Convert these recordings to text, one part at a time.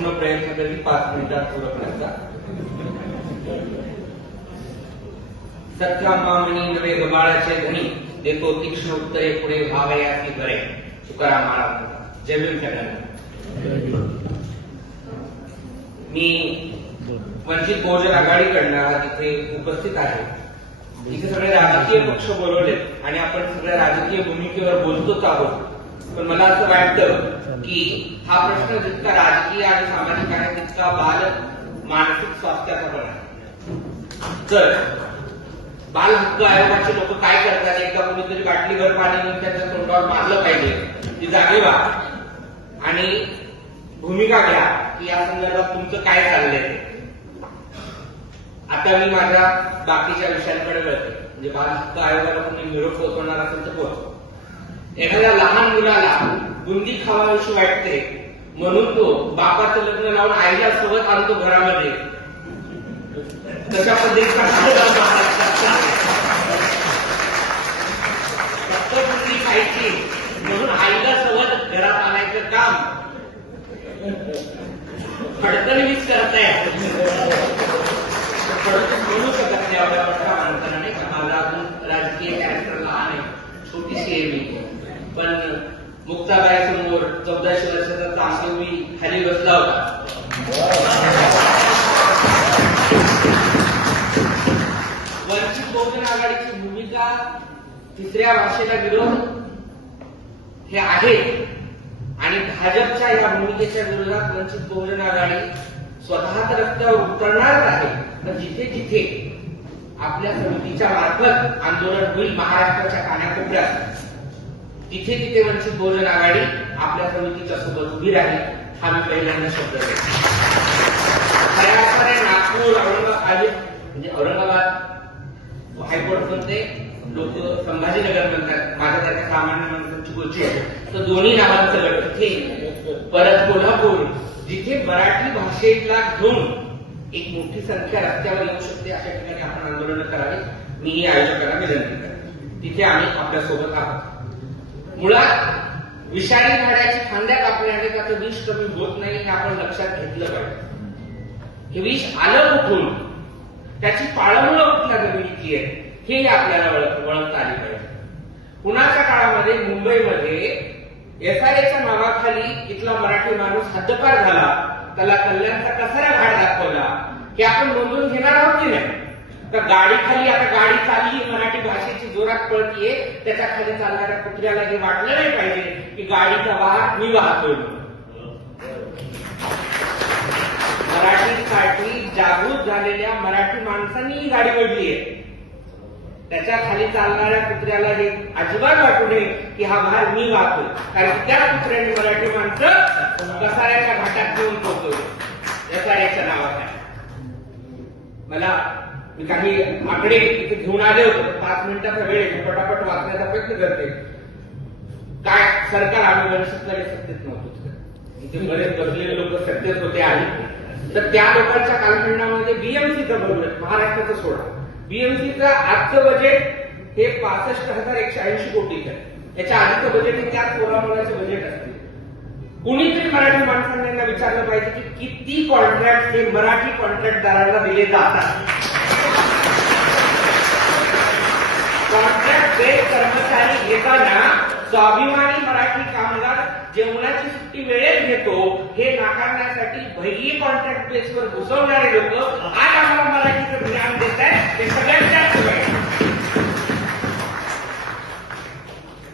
पूर्ण प्रयत्न करीन पाच मिनिटात पूर्ण करण्याचा सत्यामामणी नवे गबाळाचे धनी देतो तीक्ष्ण उत्तरे पुढे व्हावयासी बरे तुकाराम महाराज जय भीम सगळ्यांना मी वंचित बहुजन आघाडीकडनं तिथे उपस्थित आहे. तिथे सगळे राजकीय पक्ष बोलवले आणि आपण सगळ्या राजकीय भूमिकेवर बोलतोच आहोत. पण मला असं वाटतं की हा प्रश्न जितका राजकीय आणि सामाजिक आहे तितका बाल मानसिक स्वास्थ्याचा पण आहे. तर बाल हक्क आयोगाचे लोक काय करतात? एकदा कोणीतरी बाटलीभर पाणी घेऊन त्यांच्या तोंडावर मारलं पाहिजे ती जागे व्हा. आणि भूमिका घ्या की या संदर्भात तुमचं काय चाललंय आता मी माझ्या बाकीच्या विषयांकडे वळते. म्हणजे बाल हक्क आयोगाला तुम्ही निरोप पोहोचवणार असेल तर पोहोच एखाद्या लहान मुलाला बुंदी खावाविषयी वाटते म्हणून तो बापाचं लग्न लावून आईला सोबत आणतो घरामध्ये. तशा पद्धतीचा फक्त बुंदी खायची म्हणून आईला सोबत घरात आणायचं काम. फडकणवीच करताय फडकण म्हणू शकत नाही एवढ्या मोठ्या माणसाने नाही अजून राजकीय पण मुक्ताबाई समोर चौदाशे वर्षाचा तासू मी खाली बसला होता. वंचित बहुजन आघाडीची भूमिका तिसऱ्या भाषेला विरोध हे आहे. आणि भाजपच्या या भूमिकेच्या विरोधात वंचित बहुजन आघाडी स्वतः तर रस्त्यावर उतरणारच आहे. तर जिथे जिथे आपल्या समितीच्या मार्फत आंदोलन होईल महाराष्ट्राच्या कानाकोपऱ्यात. तिथे तिथे वंचित बहुजन आघाडी आपल्या समितीच्या सोबत उभी राहील हा मी पहिल्यांदा शब्द खऱ्या अर्थाने नागपूर औरंगाबाद म्हणजे औरंगाबाद हायकोर्ट म्हणते लोक संभाजीनगर म्हणतात माझ्यासारख्या सामान्य माणसांची गोष्टी तर दोन्ही नावांचं गट तिथे परत कोल्हापूर जिथे मराठी भाषेला घेऊन एक मोठी संख्या रस्त्यावर येऊ शकते अशा ठिकाणी आपण आंदोलन करावी मी ही आयोजकांना विनंती करतो. तिथे आम्ही आपल्यासोबत आहोत. मुळात विषारी झाडाची फांद्या कापल्याने त्याचं विष कमी होत नाही हे आपण लक्षात घेतलं पाहिजे. हे विष आलं कुठून? त्याची पाळमुळं कुठल्या जमिनीची आहे? हे आपल्याला वळखता आली पाहिजे. पुण्याच्या काळामध्ये मुंबईमध्ये एसआयएच्या नावाखाली इथला मराठी माणूस हद्दपार झाला. त्याला कल्याणचा कसारा घाट दाखवला. की आपण नोंदवून घेणार आहोत की नाही? तर गाडीखाली आता गाडी चालली मराठी भाषेची. जोरात पळतीये त्याच्याखाली चालणाऱ्या कुत्र्याला हे वाटलं नाही पाहिजे की गाडीचा वाहक मी वाहतोय. मराठीसाठी जागृत झालेल्या मराठी माणसांनी ही गाडी ओढली आहे. त्याच्याखाली चालणाऱ्या कुत्र्याला हे अजिबात वाटू नये की हा भार मी वाहतोय. कारण त्या कुत्र्याने मराठी माणसं कसाऱ्याच्या घाटात घेऊन पोहोचवले. कसाऱ्याच्या नावात मला मी काही आकडे इथे घेऊन आले होते. पाच मिनिटाचा वेळ आहे पटापट वाचण्याचा प्रयत्न करते. काय? सरकार आम्ही वंचितकडे सत्तेत नव्हतो. इथे बरेच बसलेले लोक सत्तेत होते आले तर त्या लोकांच्या कालखंडामध्ये बीएमसीचं बरोबर महाराष्ट्राचं सोडा. बीएमसीचं आजचं बजेट हे पासष्ट हजार एकशे ऐंशी कोटीचं आहे. याच्या आधीचं बजेट हे त्याच सोळा मुलाचे बजेट असते. कुणीतरी मराठी माणसांना विचारलं पाहिजे की किती कॉन्ट्रॅक्ट हे मराठी कॉन्ट्रॅक्टदारांना दिले जातात? कॉन्ट्रॅक्ट बेस कर्मचारी घेताना स्वाभिमानी मराठी कामगार जेवणाची सुट्टी वेळेत घेतो हे नाकारण्यासाठी भैरी कॉन्ट्रॅक्ट बेसवर घुसवणारे लोक आज आम्हाला मराठीचं ज्ञान देत आहेत ते सगळ्यात जास्त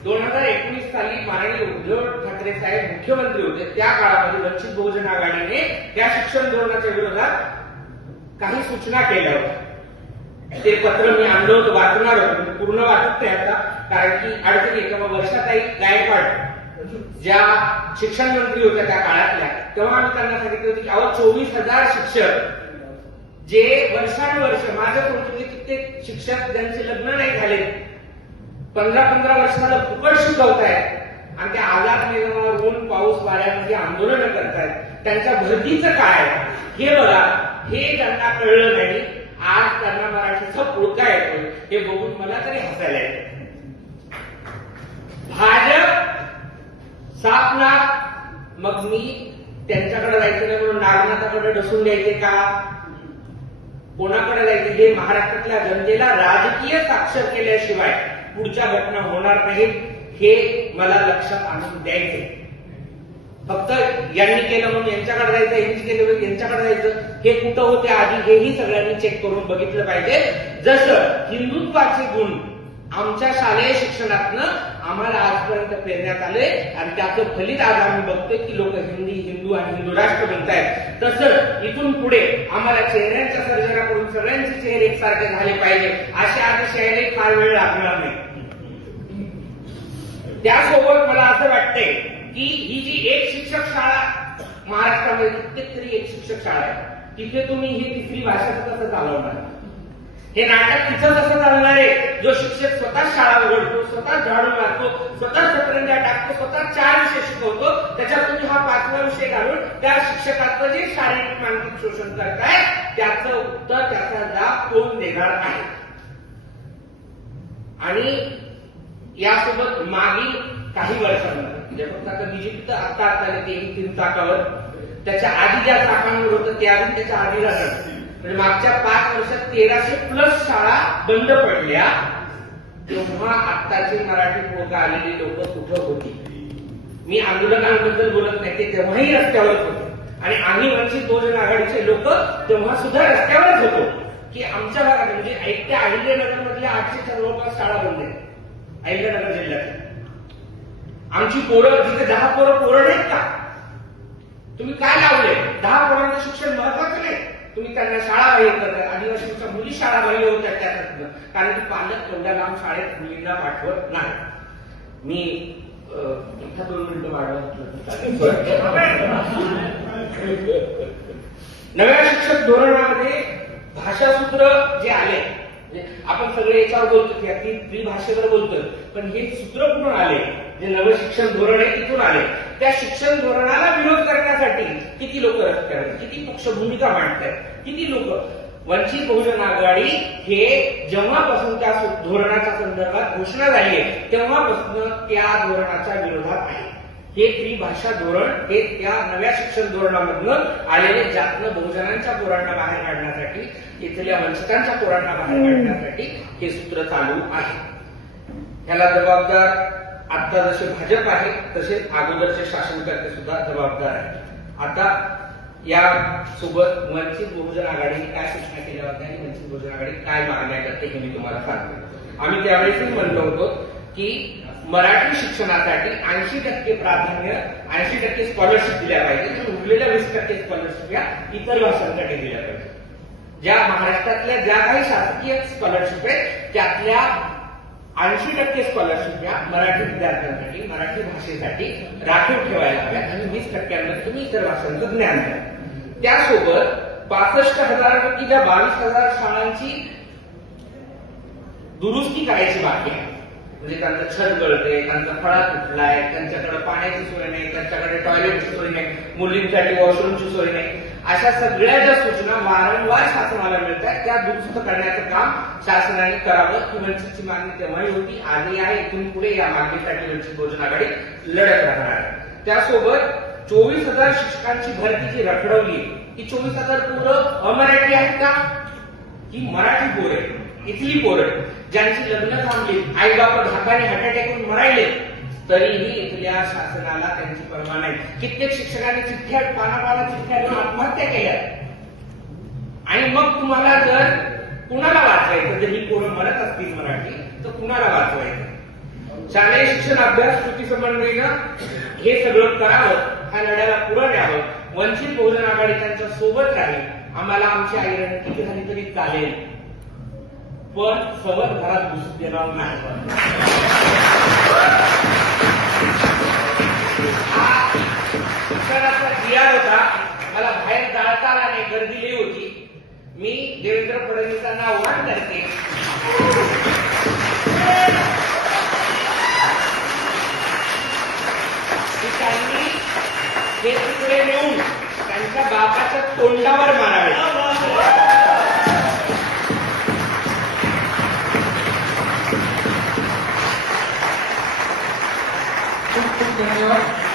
दोन हजार एकोणीस साली माननीय उद्धव ठाकरे साहेब मुख्यमंत्री होते. त्या काळामध्ये वंचित बहुजन आघाडीने त्या शिक्षण धोरणाच्या विरोधात काही सूचना केल्या होत्या. ते पत्र मी आणलं होतं वाचणार होतो. पूर्ण वाचत नाही आता कारण की अडचणी किंवा तेव्हा वर्षाताई गायकवाड ज्या शिक्षण मंत्री होत्या त्या काळातल्या तेव्हा आम्ही त्यांना सांगितलं होतं की अहो चोवीस हजार शिक्षक जे वर्षानुवर्ष माझं कौटुंबिक कित्येक शिक्षक ज्यांचे लग्न नाही झाले पंधरा पंधरा वर्षाला फुकट शिकवतायत आणि त्या आजार निर्माण होऊन पाऊस वाऱ्यामध्ये आंदोलन करतायत. त्यांच्या भरतीचं काय हे बघा हे त्यांना कळलं नाही आज त्यांना मराठीचा पुळका येतोय. हे बघून मला तरी हसायला येत. भाजप सात लाख मग मी त्यांच्याकडे जायचं नाही म्हणून नागनाथाकडे डसून द्यायचे का? कोणाकडे जायचे? हे महाराष्ट्रातल्या जनतेला राजकीय साक्षर केल्याशिवाय पुढच्या घटना होणार नाहीत हे मला लक्षात आणून द्यायचे फक्त यांनी केलं म्हणून यांच्याकडे जायचं करायचं? हे कुठं होते? आधी हेही सगळ्यांनी चेक करून बघितलं पाहिजे. जसं हिंदुत्वाचे गुण आमच्या शालेय शिक्षणातनं आम्हाला आजपर्यंत पेरण्यात आले आणि त्याचं फलित आज आम्ही बघतोय की लोक हिंदी हिंदू आणि हिंदू राष्ट्र बनतायत तसं इथून पुढे आम्हाला चेहऱ्यांच्या सर्जनाकडून सगळ्यांचे चेहरे एकसारखे झाले पाहिजे असे आदेश यायला फार वेळ लागणार नाही. त्यासोबत मला असं वाटतंय की ही जी एक शिक्षक शाळा महाराष्ट्रामध्ये कित्येक तरी एक शिक्षक शाळा आहे तिथे तुम्ही ही तिसरी भाषा कसं चालवणार? हे नाटक तिथं कसं चालणार आहे? जो शिक्षक स्वतः शाळा उघडतो स्वतः झाडू मारतो स्वतः सतरंजा टाकतो स्वतः चार विषय शिकवतो त्याच्यात तुम्ही हा पाचवा विषय घालून त्या शिक्षकाचं जे शारीरिक मानसिक शोषण करताय त्याचं उत्तर त्याचा लाभ कोण देणार आहे? आणि यासोबत मागील काही वर्षांमध्ये जेव्हा फक्त आता बीजेपी तर आता आता ते तीन चाकावर त्याच्या आधी ज्या चाकांवर होतं ते अजून त्याच्या आधी राहतात म्हणजे मागच्या पाच वर्षात तेराशे प्लस शाळा बंद पडल्या. तेव्हा आत्ताचे मराठी पोरगा आलेली लोक कुठं होती? मी आंदोलकांबद्दल बोलत नाही ते तेव्हाही रस्त्यावरच होते. आणि आम्ही वंचित बहुजन आघाडीचे लोक तेव्हा सुद्धा रस्त्यावरच होतो. की आमच्या भागात म्हणजे एकट्या अहिल्यानगर मधल्या आठशे जवळपास शाळा बंद आहेत. अहिल्यानगर जिल्ह्यात. आमची पोरं जिथे दहा पोरं पोरं नाहीत का? तुम्ही काय लावले? दहा पोरांचं शिक्षण महत्वाचं नाही. तुम्ही त्यांना शाळा बाह्य करता आदिवासींच्या मुली शाळा बाह्य होत्या त्याच्यातनं कारण की पालक तेवढ्या लांब शाळेत मुलींना पाठवत नाही. मी अं, दोन मिनिटं वाढवत नव्या शिक्षक धोरणामध्ये भाषासूत्र जे आले आपण सगळे याच्यावर बोलतो की अगदी द्विभाषेवर बोलतो पण हे सूत्र कुठून आले? जे नवं शिक्षण धोरण आहे तिथून आले. त्या शिक्षण धोरणाला विरोध करण्यासाठी किती लोक रस्त्यावर किती पक्ष भूमिका मांडतायत? किती लोक? वंचित बहुजन आघाडी हे जेव्हापासून त्या धोरणाच्या संदर्भात घोषणा झाली आहे तेव्हापासून त्या धोरणाच्या विरोधात आहे. हे त्रिभाषा धोरण हे त्या नव्या शिक्षण धोरणामधनं आलेले ज्यातनं बहुजनांच्या पोरांना बाहेर काढण्यासाठी इथल्या वंचितांच्या पोरांना बाहेर काढण्यासाठी हे सूत्र चालू आहे. याला जबाबदार आता जसे भाजप आहे तसेच अगोदरचे शासनकर्ते सुद्धा जबाबदार आहेत. आता या सोबत वंचित बहुजन आघाडीने काय सूचना केल्या होत्या आणि वंचित बहुजन आघाडी काय मागण्या करते हे मी तुम्हाला सांगतो. आम्ही त्यावेळेसच म्हणलो होतो की मराठी शिक्षणासाठी ऐंशी टक्के प्राधान्य ऐंशी टक्के स्कॉलरशिप दिल्या पाहिजे. तर उरलेल्या वीस टक्के स्कॉलरशिप या इतर भाषांसाठी दिल्या पाहिजे. ज्या महाराष्ट्रातल्या ज्या काही शासकीय स्कॉलरशिप आहेत त्यातल्या ऐंशी टक्के स्कॉलरशिप या मराठी विद्यार्थ्यांसाठी मराठी भाषेसाठी राखीव ठेवायला हव्यात आणि वीस टक्क्यांमध्ये तुम्ही इतर भाषांचं ज्ञान द्या. त्यासोबत पासष्ट हजारापैकी ज्या बावीस हजार शाळांची दुरुस्ती करायची बाकी आहे. म्हणजे त्यांचं छत गळते त्यांचा फळा तुटलाय त्यांच्याकडे पाण्याची सोय नाही त्यांच्याकडे टॉयलेटची सोय नाही मुलींसाठी वॉशरूमची सोय नाही. अशा सगळ्या ज्या सूचना वारंवार शासनाला मिळतात त्या दुरुस्त करण्याचं काम शासनाने करावं. तुमची मागणी तेव्हाही होती. आणि आहे. इथून पुढे या मागणीसाठी वंचित बहुजन आघाडी लढत राहणार त्यासोबत चोवीस हजार शिक्षकांची भरती जी रखडवली ही चोवीस हजार पोरं अमराठी आहेत का? ही मराठी पोरं इथली पोरं ज्यांची लग्न थांबली आई बाप धाकाने हार्ट अटॅकून मरायले तरीही इथल्या शासनाला त्यांची परवा नाही. कित्येक शिक्षकांनी चिठ्ठ्या पानापाना चिठ्ठ्या घेऊन आत्महत्या केल्या. आणि मग तुम्हाला जर कुणाला वाचवायचं जर ही पोरं म्हणत असतील मराठी तर कुणाला वाचवायचं? शालेय शिक्षण अभ्यास कृती समन्वयीनं हे सगळं करावं ह्या लढ्याला पुढं द्यावं वंचित बहुजन आघाडी त्यांच्यासोबत राहील. आम्हाला आमची आई किती झाली तरी चालेल. पण सवत घरात घुसून देणार नाही. हा शिक्षणाचा होता. मला बाहेर जाळता आणि गर्दी लई होती. मी देवेंद्र फडणवीसांना आव्हान करते. त्यांनी हे तुकडे नेऊन त्यांच्या बापाच्या तोंडावर मारावे. Senhor.